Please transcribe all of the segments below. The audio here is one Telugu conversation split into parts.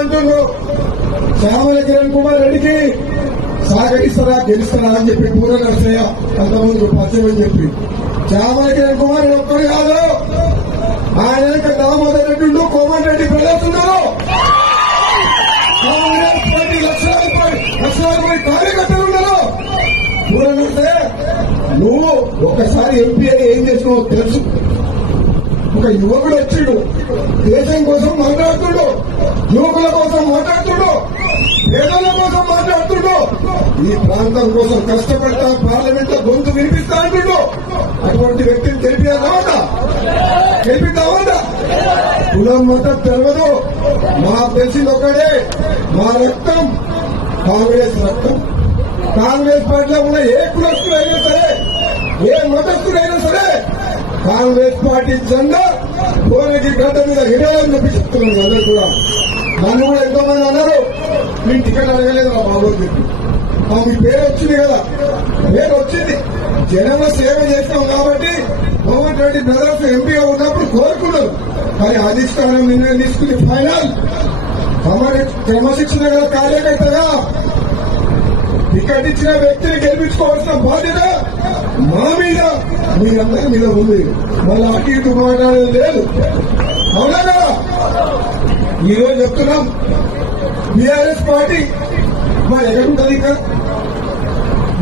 అంటున్నారు చామల కిరణ్ కుమార్ రెడ్డికి సహకరిస్తారా గెలుస్తారా అని చెప్పి పూర నరసయ్య అంతమందికి పరిచయం అని చెప్పి చామల కిరణ్ కుమార్ రెడ్డి ఒక్కడు కాదు ఆయన దామోదర్ రెడ్డి కోమటి రెడ్డి బ్రదర్స్ ఉన్నారు కాంగ్రెస్ పార్టీ లక్షలాది మంది కార్యకర్తలు ఉన్నారు పూర నరసయ్య నువ్వు ఒకసారి ఎంపీ అని ఏం చేసినావో తెలుసు ఒక యువకుడు వచ్చిండు దేశం కోసం మాట్లాడుతుడు యువకుల కోసం మాట్లాడుతుడు పేదల కోసం మాట్లాడుతుడు ఈ ప్రాంతం కోసం కష్టపడతా పార్లమెంట్ లో గొంతు వినిపిస్తా అంటుడు అటువంటి వ్యక్తిని గెలిపిద్దామా కులం మతం తెలియదు మాకు తెలిసింది ఒకడే మా రక్తం కాంగ్రెస్ రక్తం కాంగ్రెస్ పార్టీలో ఉన్న ఏ కులస్తుడైనా సరే ఏ మతస్థుడైనా సరే కాంగ్రెస్ పార్టీ జెండా భువనగిరి గడ్డ మీద హిడాలని చెప్పి చెప్తున్నాను అందరూ కూడా నన్ను కూడా ఎంతో మంది అన్నారు మీ టికెట్ అడగలేదు మా బాబు చెప్పి మీ పేరు వచ్చింది కదా పేరు వచ్చింది జనంలో సేవ చేస్తాం కాబట్టి కోమటి రెడ్డి బ్రదర్స్ ఎంపీగా ఉన్నప్పుడు కోరుకున్నారు కానీ అధిష్టానం నిర్ణయం తీసుకుని ఫైనల్ క్రమశిక్షణ గల కార్యకర్తగా టికెట్ ఇచ్చిన వ్యక్తిని గెలిపించుకోవాల్సిన బాధ్యత మా మీద మీరందరి మీద ఉంది మళ్ళీ అటు ఇటు మాట్లాడేది లేదు అవునా కదా ఈరోజు చెప్తున్నాం బీఆర్ఎస్ పార్టీ మరి ఎక్కడుంటుంది ఇంకా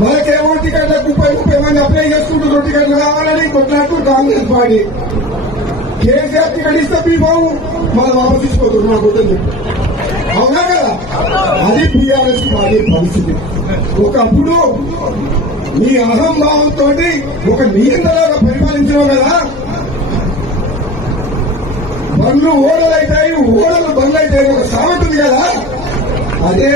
మనకేమో టికెట్లకు 30 మంది అప్లై చేసుకుంటున్నారు టికెట్లు కావాలని కొట్లాడుతూ కాంగ్రెస్ పార్టీ కేసీఆర్ టికెట్ ఇస్తే బీబాబు మనం వాపస్ తీసుకోవచ్చు మా గుర్తుంది అవునా కదా అది బీఆర్ఎస్ పార్టీ పరిస్థితి ఒకప్పుడు నీ అహంభావంతో ఒక నియంత్రణగా పరిపాలించినావు కదా బండ్లు ఓడలైతాయి ఓడలు బండ్లు అవుతాయి ఒక సామెత ఉంది కదా అదే